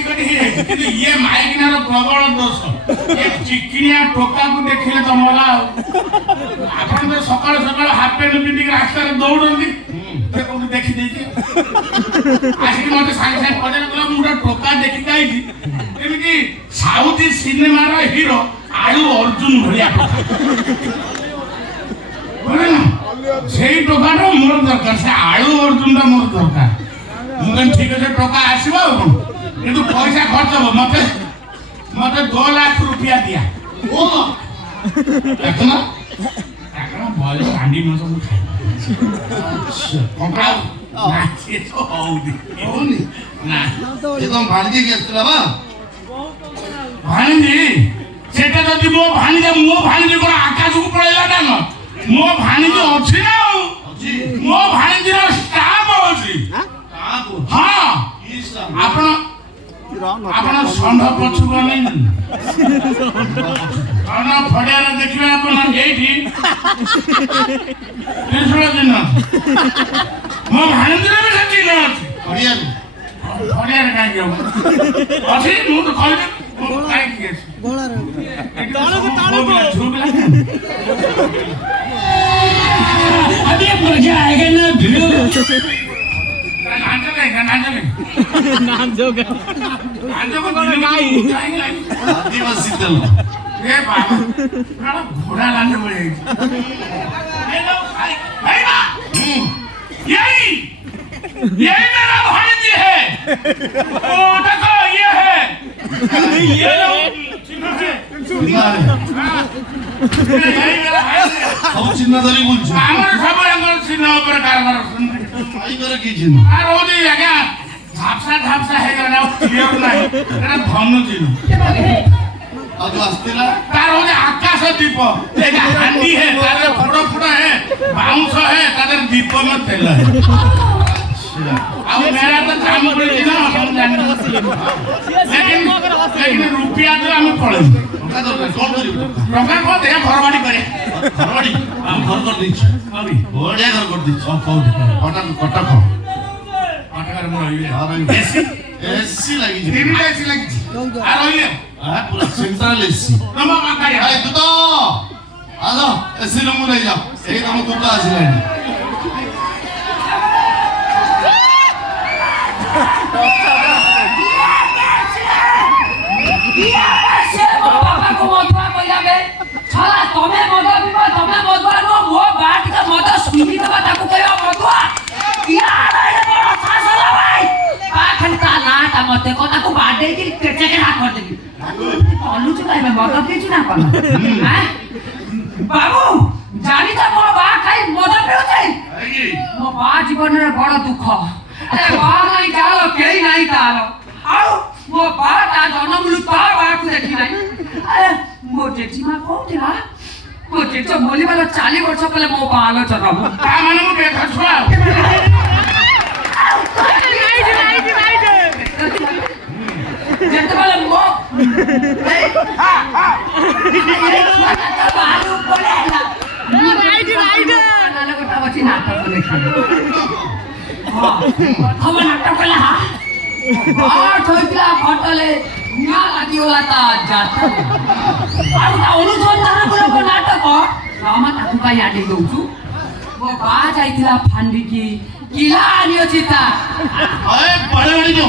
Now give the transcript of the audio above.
चिकनी किंतु ये माइकिनार प्रबल दोष ये चिकिनिया टोका को देखिले तो मला आपण तो सकाळ सकाळ हाफ पैंट पिंडी रास्ता रे दौड़ंदी से को देखि देछि आसी मते सांग सांग पजन गला मुडा टोका देखि काई एमिति साउथ सिनेमा रो हीरो आलू अर्जुन भलिया সেই টোকাটা মোর দরকার সে আলু অর্জুনটা মোর দরকার মুকেন ঠিক আছে টোকা আসিব কিন্তু পয়সা খরচ হবো মতে মতে 2 লাখ রুপিয়া দিয়া ও দেখো না টাকা বলে কান্ডি মতো খাই কঙ্কা না সে তো হউনি না একদম ভাড়ি গেছলা বা ভাড়ি সেটা যদি মো ভাড়ি কোন আকাশକୁ পড়াইলা না মো ভাଣିজি ଅଛି ନା ଅଛି ମୋ ଭାଣିଜିର ଷ୍ଟାଫ ଅଛି ହଁ ଆପଣ ଷଣ୍ଢ ପଛକୁ ନେଇ ଷଣ୍ଢ ଫଡିଆରେ ଦେଖିବେ ଆପଣ ଏଇଠି ତ୍ରିଶୂଳ ଚିହ୍ନ ମୋ ଭାଣିଜିର ବି ସେ ଚିହ୍ନ ଅଛି ଫଡିଆରେ କାହିଁକି ହବ ଅଛି ମୁଁ ତ କହିଲି କାହିଁକି ଅଛି अभी मजा आएगा ना भिड़ो नाम जोगा आदिवासी दल ए बाबा बड़ा घोड़ा लाने पड़े ये लो भाई बा यही मेरा भांजी है ओ देखो ये है ये लो चिन्ह धरी बोलछु हमर सब हमर चिन्ह ऊपर कारबार आई करे की चिन्ह आ रोजी आज्ञा झापसा है ना क्लियर नाही एटा धनु चिन्ह आज आस्तिला तार होजे आकाश दीप एटा हांडी है तार फड़ो है बाउंस है तार दीप में तेल है अब मेरा तो काम पड़ी ना हम जान लेकिन रुपया तो हम पड़े टका को दे घरबाड़ी करे घरबाड़ी हम घर कर दी अभी बढ़िया घर कर दी सब कौ कटक कटक में रहिए एसी लगी तीन एसी लगी आ रहिए हां पूरा सेंट्रल एसी नम माता है तू तो आ जाओ एसी रूम ले जाओ एही तुम तू तो आसिलानी तमे मद पिबा तमे मदुआ नो मो बाट का मद सुनी दबा ताकू कहयो मदुआ यार ए बड़ सासला भाई पाखन का नाटा मते को ताकू बाडे की केचे के हाथ कर देबी तलु चुका में मद पीछु ना पला हैं बाबू जानी त मोर बा खाई मद पियो छै मो बा जीवन रे बड़ दुख अरे बा नहीं जालो केई नहीं तालो आउ मो बा ता जन्म लु ता बा को देखि नहीं अरे मो जेठीमा कोठा मो जेठो बोली वाला 40 वर्ष पहले मो बालो चरबो ता माने मो बेथा छुआ जेठो वाला मो हां बालू बोलेला राइट नाले को तावची नाटक देखि हां हम नाटक कला हां छोइला फटले ना लागी होला ता जाता आउ ता अनुसंधान को नाटक रामा ताकू का याडी दउछु वो बा जाइतिला फांडी की किला आनियो चिता अरे बड़े बड़े जो